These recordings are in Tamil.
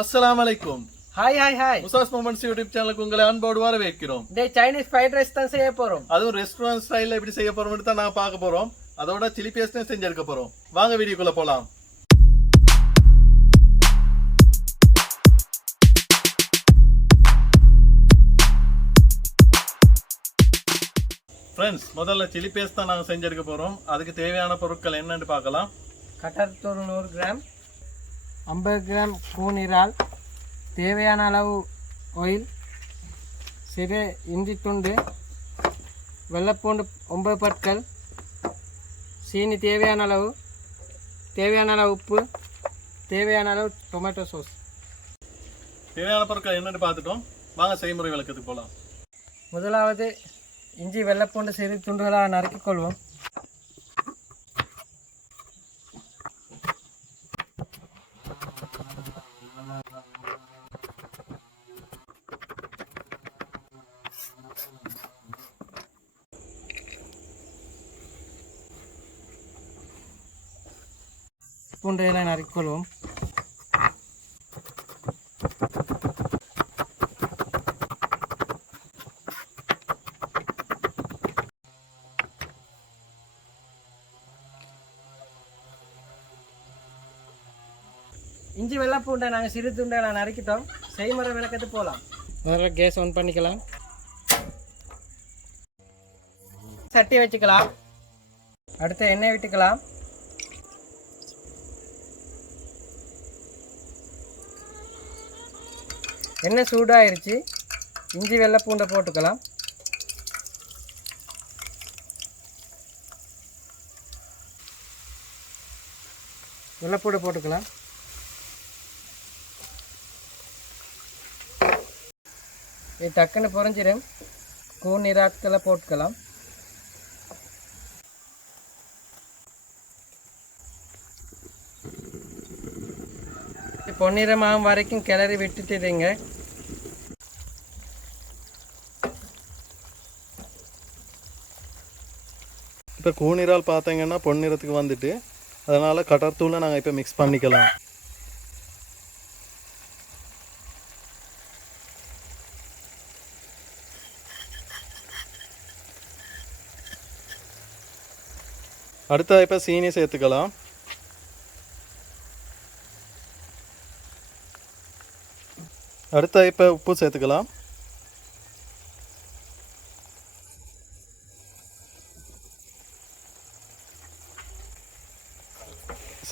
Assalamualaikum. Hi. Musas Moments YouTube channel உங்களை அன்போடு வரவேற்கிறோம். டே சைனீஸ் ஃப்ரைட் ரைஸ் தான் செய்ய போறோம். அதுவும் ரெஸ்டாரன்ட் ஸ்டைல்ல எப்படி செய்ய போறோம்னு தான் நான் பார்க்க போறோம். அதோட சில்லி பேஸ்ட்டும் செஞ்சு எடுக்க போறோம். வாங்க வீடியோக்குள்ள போலாம். ஃப்ரெண்ட்ஸ், முதல்ல சில்லி பேஸ்ட் தான் நாங்க செஞ்சு எடுக்க போறோம். அதுக்கு தேவையான பொருட்கள் என்னன்னு பார்க்கலாம். கட்டர் தூள் 100 கிராம், 50 கிராம் கூன் இறால், தேவையான அளவு ஆயில், சிறு இஞ்சி துண்டு, வெள்ளைப்பூண்டு 9 பற்கள், சீனி தேவையான அளவு உப்பு, தேவையான அளவு டொமேட்டோ சாஸ். தேவையான பொருட்கள் என்னன்னு பார்த்துட்டோம். வாங்க செய்முறை விளக்கத்துக்கு போகலாம். முதலாவது இஞ்சி வெள்ளைப்பூண்டு சிறு துண்டுகளாக நறுக்கிக் கொள்வோம். பூண்டையெல்லாம் நறுக்கிக்கொள்வோம். இஞ்சி வெள்ளை பூண்டை நாங்கள் சிறு துண்டைகளை நறுக்கிட்டோம். செய்முறை விளக்கத்து போகலாம். முதல்ல கேஸ் ஆன் பண்ணிக்கலாம். சட்டி வச்சுக்கலாம். அடுத்து எண்ணெய் விட்டுக்கலாம். எண்ணெய் சூடாயிருச்சு. இஞ்சி வெள்ளை பூண்டை போட்டுக்கலாம். வெள்ளைப்பூடை போட்டுக்கலாம். இது டக்குன்னு பொறிஞ்சிடும். கூன் இறாக்களை போட்டுக்கலாம். பொன்னிறமாகும் வரைக்கும் கிளறி விட்டுட்டுங்க. இப்போ கூனிரால் பார்த்தீங்கன்னா பொன்னிறத்துக்கு வந்துட்டு, அதனால் கடற்தூளை நாங்கள் இப்போ மிக்ஸ் பண்ணிக்கலாம். அடுத்த இப்போ சீனி சேர்த்துக்கலாம். அடுத்த இப்போ உப்பு சேர்த்துக்கலாம்.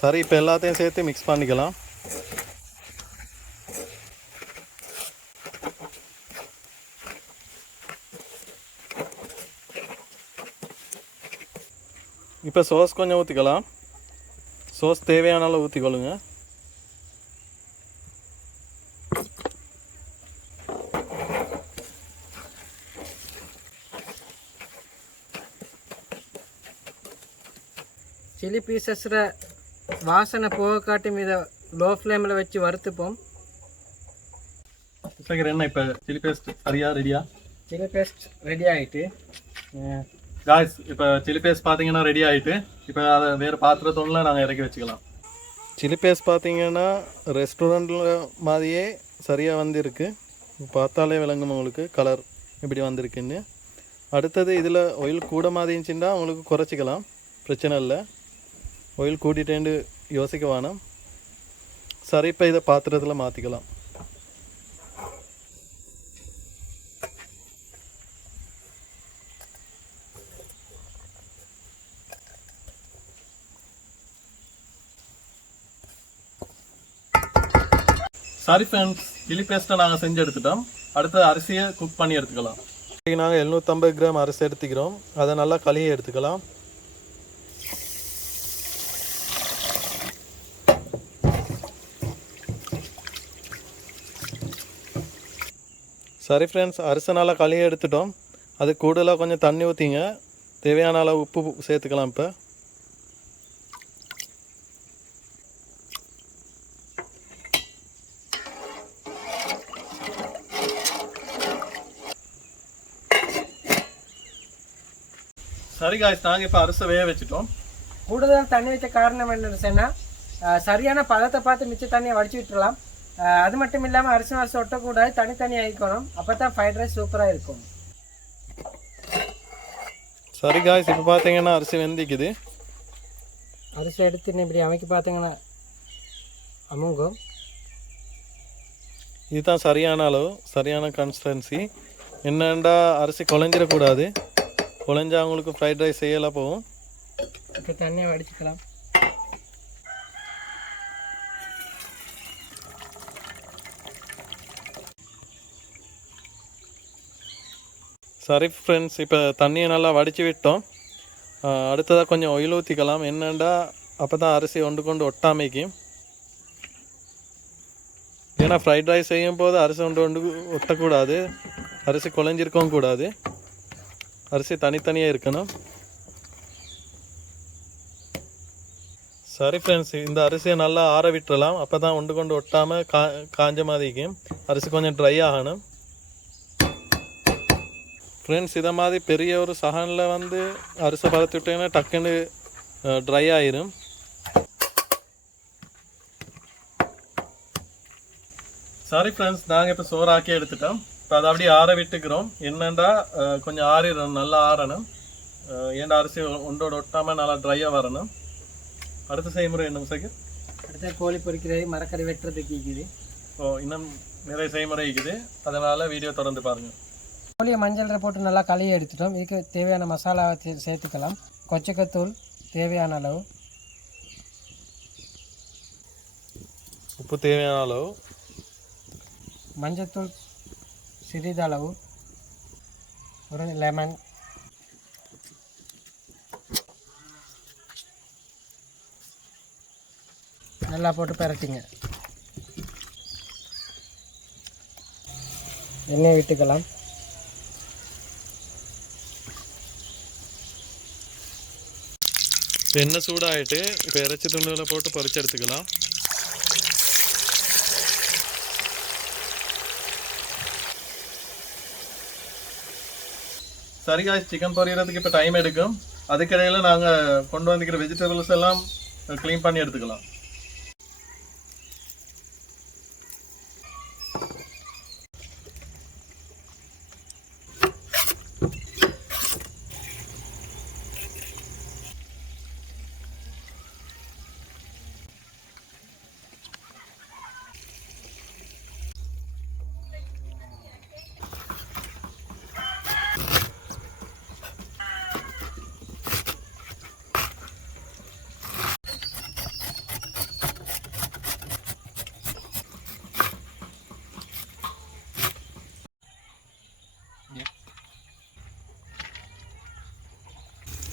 சரி, இப்போ எல்லாத்தையும் சேர்த்து மிக்ஸ் பண்ணிக்கலாம். இப்போ சோஸ் கொஞ்சம் ஊற்றிக்கலாம். சோஸ் தேவையான அளவு ஊற்றிக்கொள்ளுங்க. சில்லி பீசஸில் வாசனை போக காட்டும். இதை லோ ஃப்ளேமில் வச்சு வறுத்துப்போம். என்ன இப்போ சில்லி பேஸ்ட் ரெடியா? சில்லி பேஸ்ட் ரெடி ஆகிட்டு காய்ஸ், இப்போ சில்லி பேஸ்ட் பார்த்தீங்கன்னா ரெடி ஆகிட்டு, இப்போ அதை வேறு பாத்திரத்தோட நாங்கள் இறக்கி வச்சுக்கலாம். சில்லி பேஸ்ட் பார்த்தீங்கன்னா ரெஸ்டாரண்ட்டில் மாதிரியே சரியாக வந்துருக்கு. பார்த்தாலே விளங்கும் உங்களுக்கு கலர் இப்படி வந்திருக்குன்னு. அடுத்தது இதில் ஆயில் கூட மாதிரி இருந்துச்சுன்னா உங்களுக்கு குறைச்சிக்கலாம், பிரச்சனை இல்லை. ஆயில் கூட்டிகிட்டேண்டு யோசிக்க வேணாம். சரி, இப்போ இதை பாத்திரத்தில் மாற்றிக்கலாம். சரி ஃப்ரெண்ட்ஸ், சில்லி பேஸ்ட்டை நாங்கள் செஞ்சு எடுத்துட்டோம். அடுத்து அரிசியை குக் பண்ணி எடுத்துக்கலாம். நாங்கள் 750 கிராம் அரிசி எடுத்துக்கிறோம். அதை நல்லா கழுவி எடுத்துக்கலாம். சரி ஃப்ரெண்ட்ஸ், அரிசி நல்லா கழுவி எடுத்துட்டோம். அது கூடுதலாக கொஞ்சம் தண்ணி ஊற்றிங்க. தேவையான அளவு உப்பு சேர்த்துக்கலாம். இப்போ சரி காய்ஸ், நாங்கள் இப்போ அரிசி வேக வச்சுட்டோம். கூடுதல் தண்ணி வைக்க காரணம் என்னன்னு சொன்னால் சரியான பதத்தை பார்த்து மிச்ச தண்ணியை வடிச்சு விட்டுடலாம். அது மட்டும் இல்லாமல் அரிசி மாரிசி ஒட்டக்கூடாது, தனித்தனியாக இருக்கணும். அப்போ தான் ஃப்ரைட் ரைஸ் சூப்பராக இருக்கும். சரி காய்ஸ், இப்போ பார்த்தீங்கன்னா அரிசி வெந்திக்குது. அரிசி எடுத்து இப்படி அமைக்க பார்த்தீங்கன்னா அமுங்கும். இதுதான் சரியான அளவு, சரியான கன்சிஸ்டன்சி. என்னென்னா அரிசி குழஞ்சிடக்கூடாது, குழஞ்சா அவங்களுக்கு ஃப்ரைட் ரைஸ் செய்யலாம் போகும். இப்போ தண்ணியை வடிச்சுக்கலாம். சரி ஃப்ரெண்ட்ஸ், இப்போ தண்ணியை நல்லா வடித்து விட்டோம். அடுத்ததாக கொஞ்சம் ஆயில் ஊற்றிக்கலாம். என்னென்னா அப்போ தான் அரிசி ஒன்று கொண்டு ஒட்டாமைக்கும். ஏன்னா ஃப்ரைட் ரைஸ் செய்யும் போது அரிசி ஒன்று ஒட்டக்கூடாது, அரிசி குழஞ்சிருக்கவும் கூடாது, அரிசி தனித்தனியாக இருக்கணும். சரி ஃப்ரெண்ட்ஸ், இந்த அரிசியை நல்லா ஆற விட்டுறலாம். அப்போ தான் ஒன்று கொண்டு ஒட்டாமல் காஞ்ச மாதிரிக்கும். அரிசி கொஞ்சம் ட்ரை ஆகணும். ஃப்ரெண்ட்ஸ், இதை மாதிரி பெரிய ஒரு சகனில் வந்து அரிசி பரத்தி விட்டீங்கன்னா டக்குன்னு ட்ரை ஆயிரும். சாரி ஃப்ரெண்ட்ஸ், நாங்கள் இப்போ சோறாக்கி எடுத்துட்டோம். இப்போ அதை அப்படியே ஆற விட்டுக்கிறோம். என்னென்னா கொஞ்சம் ஆறிடணும், நல்லா ஆறணும். ஏன்னா அரிசி ஒன்றோட ஒட்டாமல் நல்லா ட்ரையாக வரணும். அடுத்த செய்முறை என்ன சார்? அடுத்த கோழி பொரிக்கிறது, மரக்கறி வெட்டுறதுக்கு இருக்குது. இன்னும் நிறைய செய்முறை இருக்குது, அதனால் வீடியோ தொடர்ந்து பாருங்கள். கோழியை மஞ்சளில் போட்டு நல்லா கழுவி எடுத்துட்டோம். இதுக்கு தேவையான மசாலாவை சேர்த்துக்கலாம். கொச்சக்கத்தூள் தேவையான அளவு, உப்பு தேவையான அளவு, மஞ்சத்தூள் சிறிதளவு, ஒரு லெமன், நல்லா போட்டு பரட்டிங்க. எண்ணெய் விட்டுக்கலாம். எண்ணெய் சூடாகிட்டு இப்போ இறைச்சி துண்டுகளை போட்டு பொரிச்சு எடுத்துக்கலாம். சரி காய்ஸ், சிக்கன் பொரியறதுக்கு இப்போ டைம் எடுக்கும். அதுக்கிடையில் நாங்கள் கொண்டு வந்துக்கிற வெஜிடபிள்ஸ் எல்லாம் க்ளீன் பண்ணி எடுத்துக்கலாம்.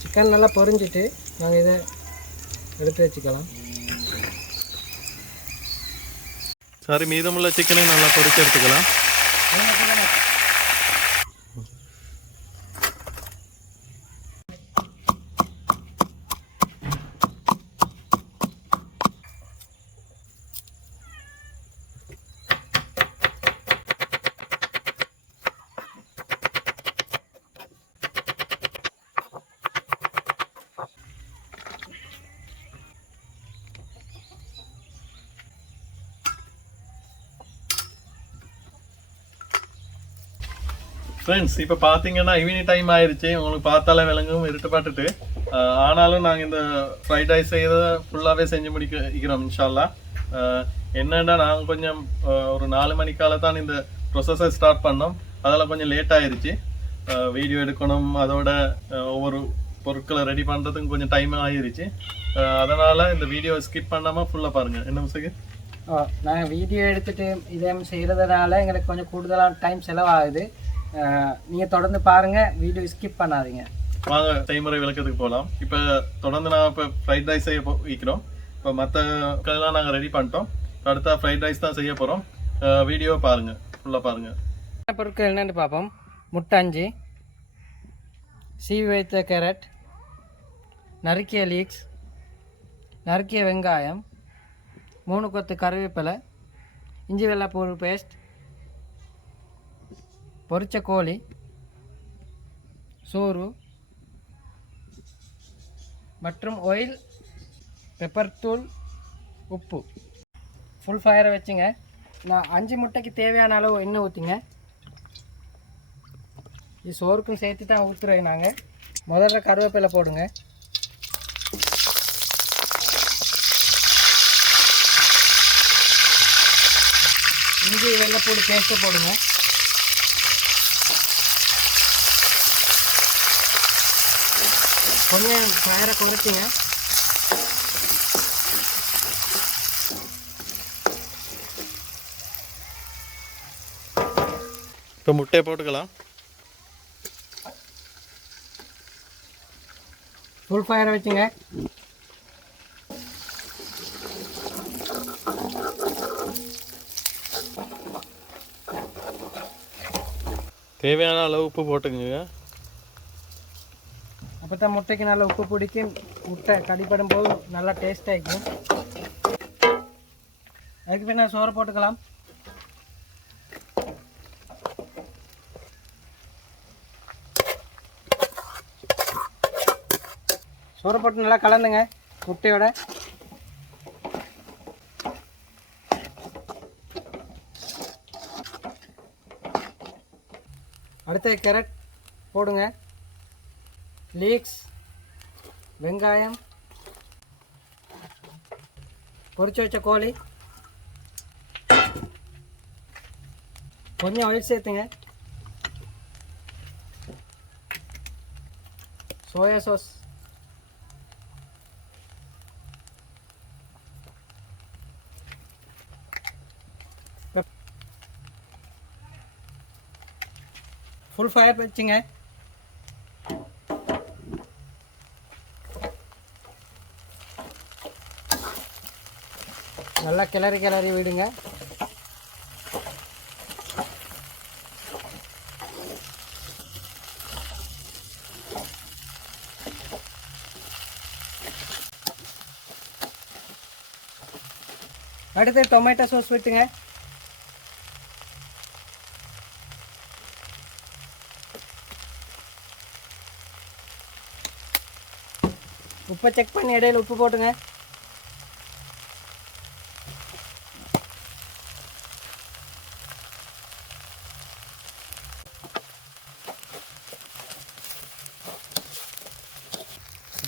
சிக்கன் நல்லா பொரிஞ்சிட்டு நாங்கள் இதை எடுத்து வச்சுக்கலாம். சரி, மீதமுள்ள சிக்கனை நல்லா பொரிச்சு எடுத்துக்கலாம். ஃப்ரெண்ட்ஸ், இப்போ பார்த்தீங்கன்னா ஈவினிங் டைம் ஆயிடுச்சு. உங்களுக்கு பார்த்தாலே விளங்கும், இருட்டுப்பட்டுட்டு. ஆனாலும் நாங்கள் இந்த ஃப்ரைட் ரைஸ் செய்கிறத ஃபுல்லாகவே செஞ்சு முடிக்கிறோம் இன்ஷால்லா. என்னென்னா நாங்கள் கொஞ்சம் ஒரு 4 மணிக்கால தான் இந்த ப்ரொசஸை ஸ்டார்ட் பண்ணோம். அதெல்லாம் கொஞ்சம் லேட் ஆயிடுச்சு. வீடியோ எடுக்கணும், அதோட ஒவ்வொரு பொருட்களை ரெடி பண்ணுறதுக்கு கொஞ்சம் டைம் ஆகிருச்சு. அதனால் இந்த வீடியோ ஸ்கிப் பண்ணாமல் ஃபுல்லாக பாருங்கள். என்ன மிஸ்ஸுக்கு? நாங்கள் வீடியோ எடுத்துகிட்டு இதை செய்கிறதுனால எங்களுக்கு கொஞ்சம் கூடுதலான டைம் செலவாகுது. நீங்கள் தொடர்ந்து பாருங்கள், வீடியோ ஸ்கிப் பண்ணாதீங்க. வாங்க செய்முறை விளக்கத்துக்கு போகலாம். இப்போ தொடர்ந்து நான் இப்போ ஃப்ரைட் ரைஸ் செய்ய வைக்கிறோம். இப்போ மற்றலாம் நாங்கள் ரெடி பண்ணிட்டோம். அடுத்த ஃப்ரைட் ரைஸ் தான் செய்ய போகிறோம். வீடியோ பாருங்கள், ஃபுல்லாக பாருங்கள். பொருட்கள் என்னென்னு பார்ப்போம். முட்டை 5, சீவி வைத்த கேரட், நறுக்கிய லீக்ஸ், நறுக்கிய வெங்காயம், 3 கொத்து கருவேப்பிலை, இஞ்சி வெள்ளைப்பூடு பேஸ்ட், பொரிச்ச கோழி, சோறு மற்றும் ஆயில், பெப்பர் தூள், உப்பு. ஃபுல் ஃபயரை வச்சுங்க. நான் 5 முட்டைக்கு தேவையான அளவு எண்ணெய் ஊற்றிங்க. இது சோறுக்கும் சேர்த்து தான் ஊற்றுறோம் நாங்கள். முதல்ல கருவேப்பிலை போடுங்க. இஞ்சி வெள்ளைப்பூடு பேஸ்ட்டு போடுங்க. கொஞ்சம் ஃபயரை குறைச்சிங்க. இப்போ முட்டையை போட்டுக்கலாம். ஃபுல் ஃபயரை வச்சுங்க. தேவையான அளவு உப்பு போட்டுக்குங்க. அப்போ தான் முட்டைக்கு நல்லா உப்பு பிடிக்கும். முட்டை கடிப்படும் போது நல்லா டேஸ்ட்டாக இருக்கும். அதுக்கு பின்ன சோறு போட்டுக்கலாம். சோறு போட்டு நல்லா கலந்துங்க முட்டையோட. அடுத்து கேரட் போடுங்க. லீக்ஸ், வெங்காயம், பொரிச்சு வச்ச கோழி, கொஞ்சம் ஆயில் சேர்த்துங்க. சோயா சாஸ், ஃபுல் ஃபயர் வச்சுங்க. நல்லா கிளறி விடுங்க. அடுத்து டொமேட்டோ சாஸ் விட்டுங்க. உப்பை செக் பண்ணி இடையில உப்பு போட்டுங்க.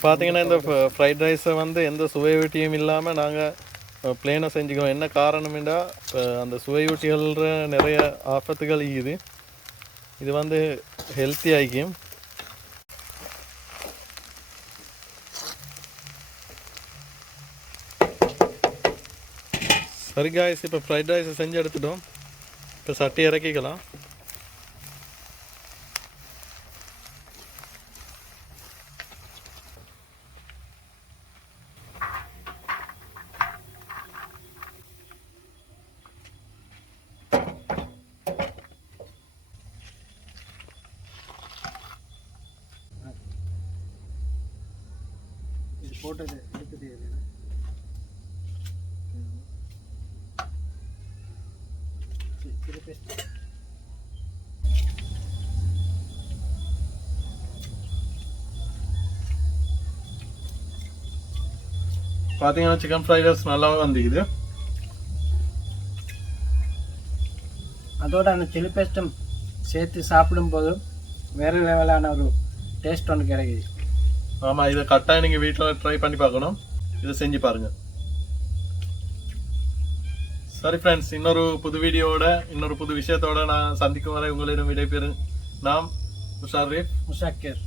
பார்த்தீங்கன்னா இந்த ஃப்ரைட் ரைஸை வந்து எந்த சுவையூட்டியும் இல்லாமல் நாங்கள் பிளேனாக செஞ்சுக்கிறோம். என்ன காரணம்னா அந்த சுவையூட்டிகள நிறைய ஆபத்துகள் இது வந்து ஹெல்த்தி ஆகிக்கும். சரி காய்ஸ், இப்போ ஃப்ரைட் ரைஸை செஞ்சு எடுத்துட்டோம். இப்போ சட்டி இறக்கிக்கலாம். இது போட்டது எடுத்துட்டு பார்த்தீங்கன்னா சிக்கன் ஃப்ரைட் ரைஸ் நல்லாவே வந்துக்குது. அதோட அந்த சில்லி பேஸ்ட்டும் சேர்த்து சாப்பிடும்போது வேறு லெவலான ஒரு டேஸ்ட் ஒன்று கிடைக்குது. ஆமாம், இதை கட்டாயம் நீங்கள் வீட்டில் ட்ரை பண்ணி பார்க்கணும். இதை செஞ்சு பாருங்கள். சரி ஃப்ரெண்ட்ஸ், இன்னொரு புது வீடியோவோட இன்னொரு புது விஷயத்தோட நான் சந்திக்கும் வரை உங்களிடம் விடைபெறும். நாம் முஷாக்கர்.